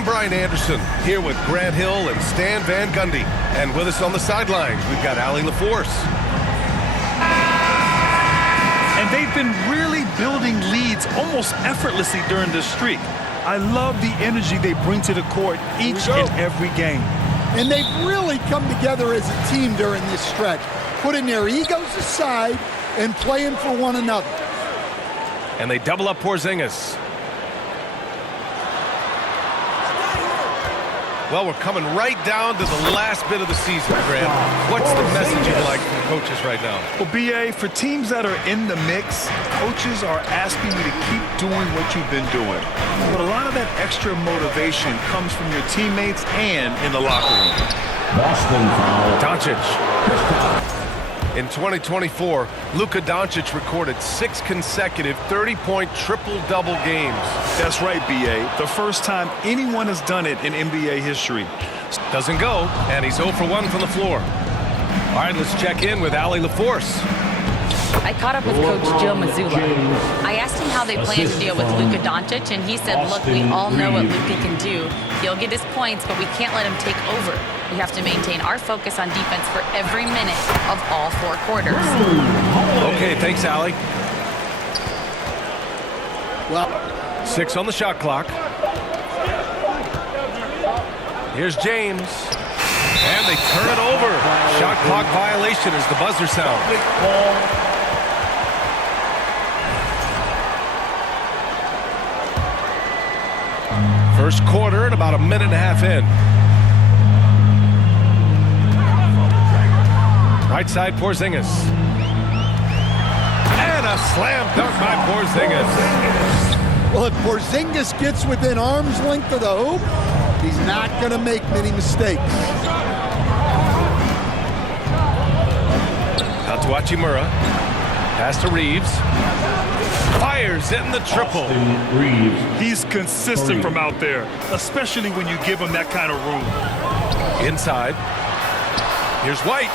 I'm Brian Anderson, here with Grant Hill and Stan Van Gundy. And with us on the sidelines, we've got Allie LaForce. And they've been really building leads almost effortlessly during this streak. I love the energy they bring to the court each and every game. And they've really come together as a team during this stretch, putting their egos aside and playing for one another. And they double up Porzingis. Well, we're coming right down to the last bit of the season, Grant. What's the message you'd like from coaches right now? Well, B.A., for teams that are in the mix, coaches are asking you to keep doing what you've been doing. But a lot of that extra motivation comes from your teammates and in the locker room. Boston foul. Doncic. In 2024, Luka Doncic recorded 6 consecutive 30-point triple-double games. That's right, B.A. The first time anyone has done it in NBA history. Doesn't go, and he's 0 for 1 from the floor. All right, let's check in with Allie LaForce. I caught up with Coach Joe Mazzulla. I asked him how they plan to deal with Luka Doncic, and he said, look, we all know what Luka can do. He'll get his points, but we can't let him take over. We have to maintain our focus on defense for every minute of all 4 quarters. Okay, thanks, Allie. Well, 6 on the shot clock. Here's James. And they turn it over. Shot clock violation as the buzzer sounds. First quarter and about a minute and a half in. Right side, Porzingis. And a slam dunk by Porzingis. well, if Porzingis gets within arm's length of the hoop, he's not going to make many mistakes. Out to Hachimura. Pass to Reeves. Fires in the triple. He's consistent from out there, especially when you give him that kind of room. Inside. Here's White.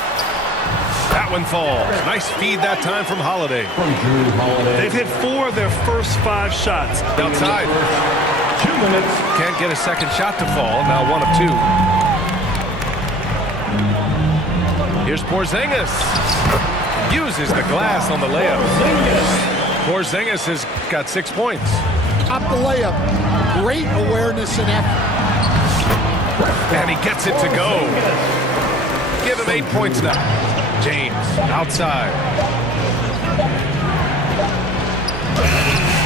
That one falls. Nice feed that time from Holiday. They've hit 4 of their first 5 shots. Outside. 2 minutes. Can't get a second shot to fall. Now 1 of 2. Here's Porzingis. Uses the glass on the layup. Porzingis has got 6 points. Up the layup. Great awareness and effort. And he gets it to go. Give him 8 points now. James outside.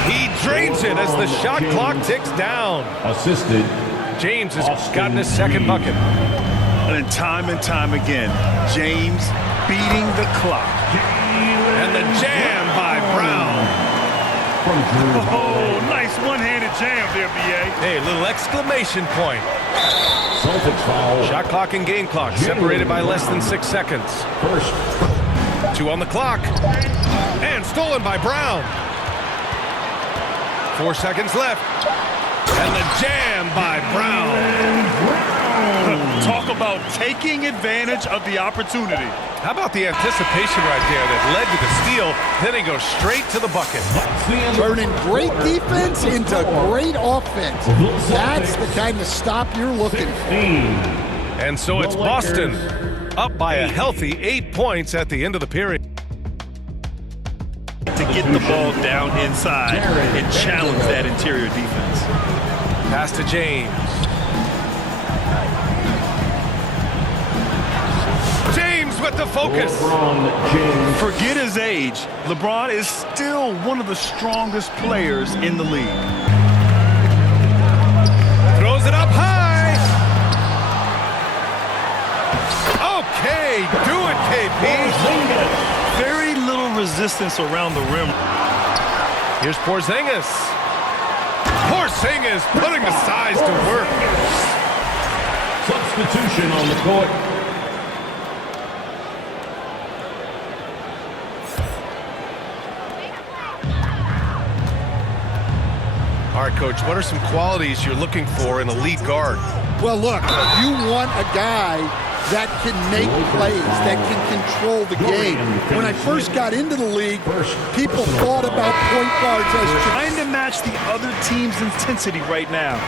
He drains it as the shot clock ticks down. Assisted. James has gotten his second bucket. And time again, James beating the clock. And the jam by Brown. Oh, nice one-handed jam there, B.A. Hey, a little exclamation point. Celtics foul. Shot clock and game clock separated by less than 6 seconds. First. 2 on the clock. And stolen by Brown. 4 seconds left. And the jam by Brown. Talk about taking advantage of the opportunity. How about the anticipation right there that led to the steal? Then he goes straight to the bucket. Turning great defense into great offense. That's the kind of stop you're looking for. And so it's Boston up by a healthy 8 points at the end of the period. To get the ball down inside and challenge that interior defense. Pass to James. James with the focus. Forget his age. LeBron is still one of the strongest players in the league. Throws it up high. Okay, do it, KP. Very little resistance around the rim. Here's Porzingis. Porzingis putting the size to work. Substitution on the court. All right, Coach, what are some qualities you're looking for in a lead guard? Well, look, you want a guy that can make plays, that can control the game. When I first got into the league, people thought about point guards as trying to match the other team's intensity right now.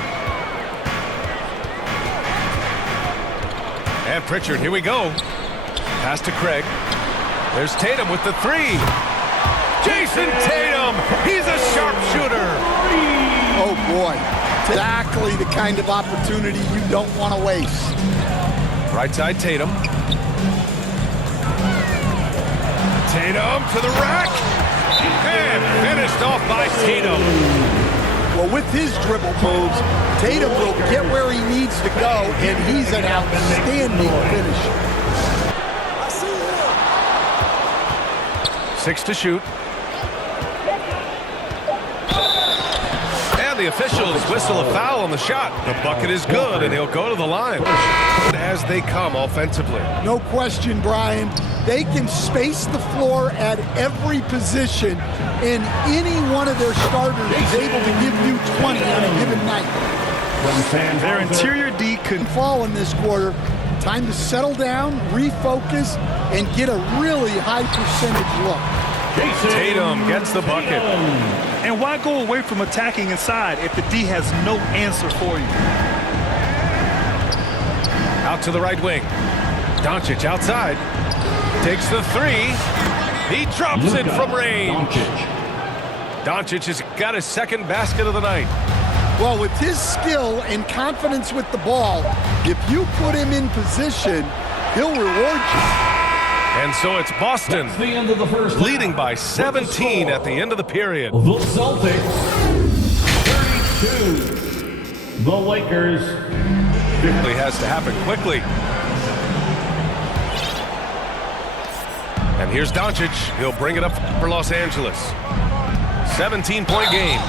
And Pritchard, here we go. Pass to Craig. There's Tatum with the three. Jason Tatum, he's a sharpshooter. Oh, boy. Exactly the kind of opportunity you don't want to waste. Right side, Tatum. Tatum to the rack. And finished off by Tatum. Well, with his dribble moves, Tatum will get where he needs to go, and he's an outstanding finisher. 6 to shoot. And the officials whistle a foul on the shot. The bucket is good, and he'll go to the line as they come offensively. No question, Brian. They can space the floor at every position, and any one of their starters is able to give you 20 on a given night. Their interior D couldn't Fall in this quarter. Time to settle down, refocus, and get a really high percentage look. Tatum gets the bucket. And why go away from attacking inside if the D has no answer for you? Out to the right wing. Doncic outside. Takes the three. He drops it from range. Doncic has got his second basket of the night. Well, with his skill and confidence with the ball, if you put him in position, he'll reward you. And so it's Boston That's the end of the first half. leading by 17 at the end of the period. The Celtics 32. The Lakers. It has to happen quickly. And here's Doncic. He'll bring it up for Los Angeles. 17-point game.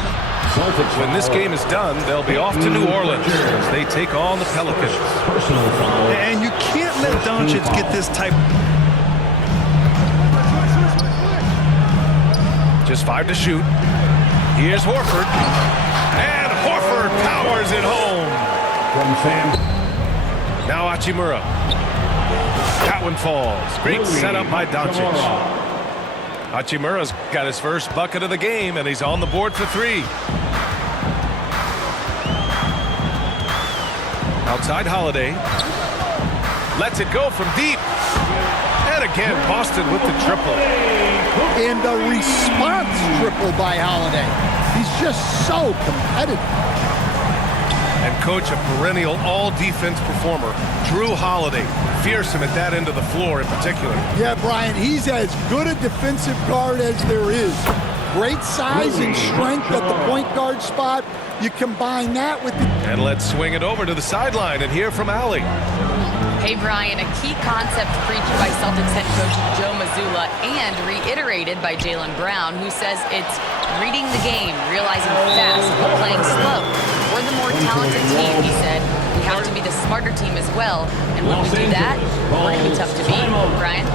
Celtics When this game is done, they'll be off to New Orleans as they take on the Pelicans. Personal foul. And you can't let Doncic get this type. Just 5 to shoot. Here's Horford. And Horford powers it home. From Sam. Now Hachimura. That one falls. Great setup by Doncic. Hachimura's got his first bucket of the game, and he's on the board for 3. Outside Holiday. Lets it go from deep. And again, Boston with the triple. And the response triple by Holiday. He's just so competitive. And coach, a perennial all-defense performer, Drew Holiday. Fearsome at that end of the floor in particular. Yeah, Brian, he's as good a defensive guard as there is. Great size and strength at the point guard spot. You combine that with the... And let's swing it over to the sideline and hear from Allie. Hey, Brian, a key concept preached by Celtics head coach Joe Mazzulla and reiterated by Jaylen Brown, who says it's reading the game, realizing fast, but playing slow. We're the more talented team, he said. We have to be the smarter team as well. And when we do that, we're going to be tough to beat. Brian?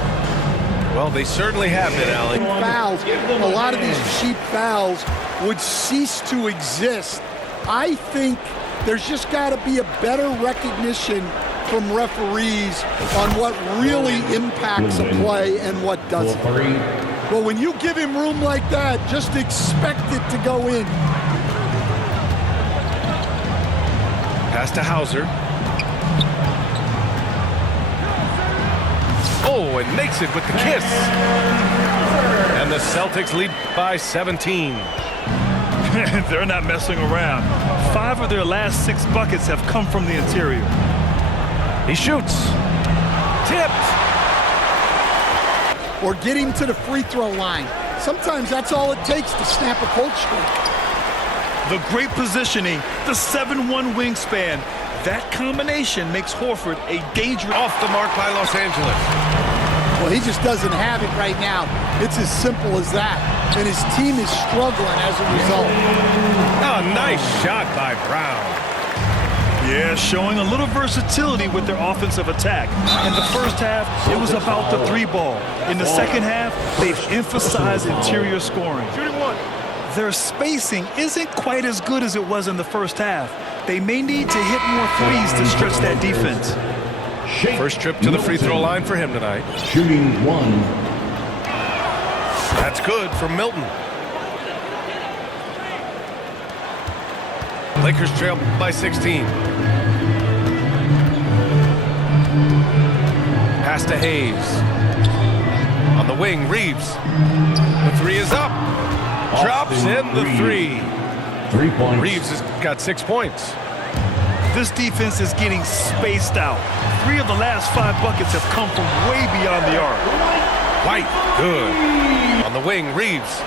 Well, they certainly have been, Allie. fouls. A lot of these cheap fouls would cease to exist. I think there's just got to be a better recognition from referees on what really impacts a play and what doesn't. Well, when you give him room like that, just expect it to go in. Pass to Hauser. Oh, and makes it with the kiss. And the Celtics lead by 17. They're not messing around. 5 of their last 6 buckets have come from the interior. He shoots. Tipped. Or get him to the free throw line. Sometimes that's all it takes to snap a cold streak. The great positioning, the 7'1" wingspan. That combination makes Horford a dangerous... Off the mark by Los Angeles. Well, he just doesn't have it right now. It's as simple as that. And his team is struggling as a result. Oh, nice shot by Brown. Yeah, showing a little versatility with their offensive attack. In the first half, it was about the 3 ball. In the second half, they've emphasized interior scoring. Their spacing isn't quite as good as it was in the first half. They may need to hit more threes to stretch that defense. First trip to the free throw line for him tonight. Shooting 1. That's good for Milton. Lakers trail by 16. Pass to Hayes. On the wing, Reeves. The three is up. Drops in the three. 3 points. Reeves has got 6 points. This defense is getting spaced out. 3 of the last 5 buckets have come from way beyond the arc. White, good. On the wing, Reeves.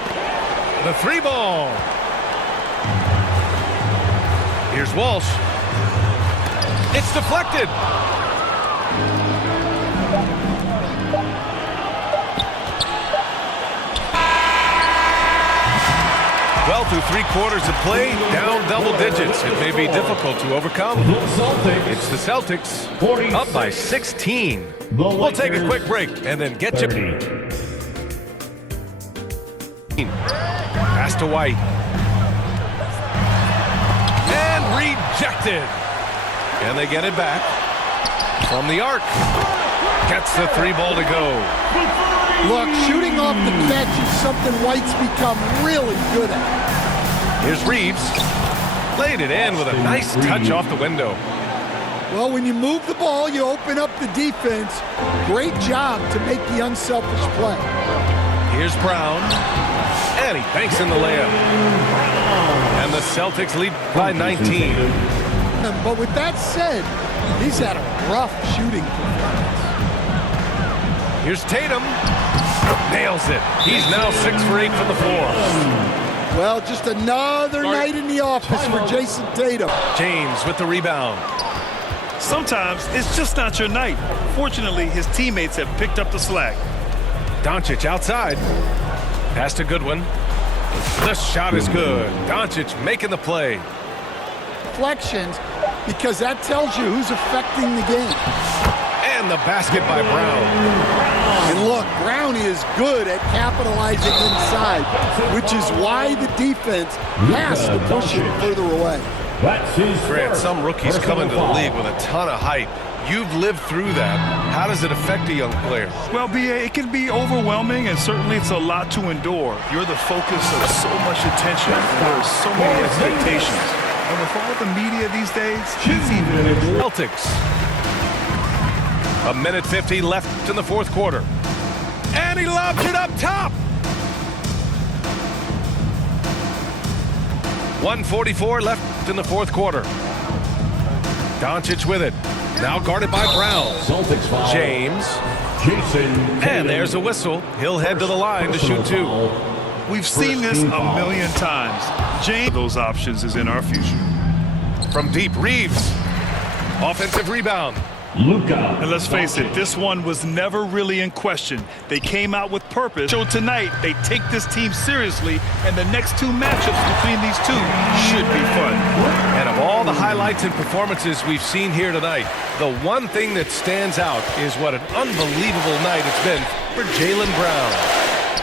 The 3 ball. Here's Walsh. It's deflected. Well, through 3 quarters of play, down double digits. It may be difficult to overcome. It's the Celtics, up by 16. We'll take a quick break and then get you. Pass to White. And rejected. And they get it back from the arc. Gets the 3 ball to go. Look, shooting off the catch is something White's become really good at. Here's Reeves. Laid it in with a nice touch off the window. Well, when you move the ball, you open up the defense. Great job to make the unselfish play. Here's Brown. And he banks in the layup. And the Celtics lead by 19. But with that said, he's had a rough shooting performance. Here's Tatum. Nails it. He's now 6 for 8 from the floor. Well, just another night in the office for Jason Tatum. James with the rebound. Sometimes it's just not your night. Fortunately, his teammates have picked up the slack. Doncic outside. Pass to Goodwin. The shot is good. Doncic making the play. Deflections, because that tells you who's affecting the game. And the basket by Brown. And look, Brown is good at capitalizing inside, which is why the defense has to push him further away. That's his Grant, first some rookies come into the personal league foul. with a ton of hype. You've lived through that. How does it affect a young player? Well, B.A., it can be overwhelming, and certainly it's a lot to endure. You're the focus of so much attention, and there are so many expectations. And with all the media these days, it's even Celtics. 1:50 left in the 4th quarter. And he lobs it up top. 1:44 left in the 4th quarter. Doncic with it. Now guarded by Brown. Celtics foul. James. Jason. And there's a whistle. He'll head to the line to shoot 2. We've seen this a million times. James, those options is in our future. From deep, Reeves. Offensive rebound. Luka. And let's face it, this one was never really in question. They came out with purpose. So tonight, they take this team seriously, and the next 2 matchups between these two should be fun. And of all the highlights and performances we've seen here tonight, the one thing that stands out is what an unbelievable night it's been for Jaylen Brown.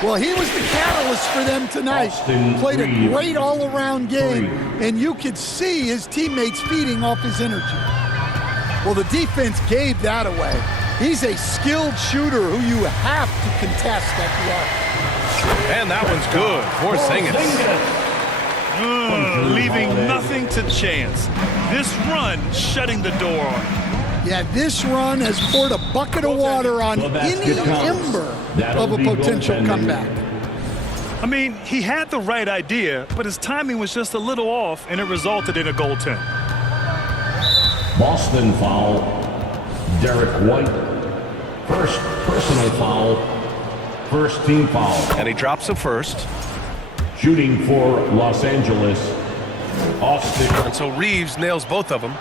Well, he was the catalyst for them tonight. Played a great all-around game, and you could see his teammates feeding off his energy. Well, the defense gave that away. He's a skilled shooter who you have to contest at the arc. And that one's good for Porzingis. Leaving nothing to chance. This run shutting the door on him. Yeah, this run has poured a bucket of water on any ember of a potential comeback. I mean, he had the right idea, but his timing was just a little off, and it resulted in a goaltend. Boston foul. Derek White. First personal foul. First team foul. And he drops it first. Shooting for Los Angeles. Austin. And so Reeves nails both of them.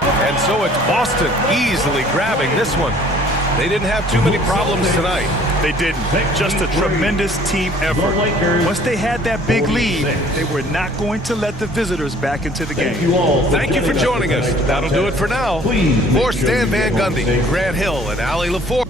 And so it's Boston easily grabbing this one. They didn't have too many problems tonight. They didn't. Just a tremendous team effort. Once they had that big lead, they were not going to let the visitors back into the game. Thank you for joining us. That'll do it for now. For Stan Van Gundy, Grant Hill, and Allie LaForge.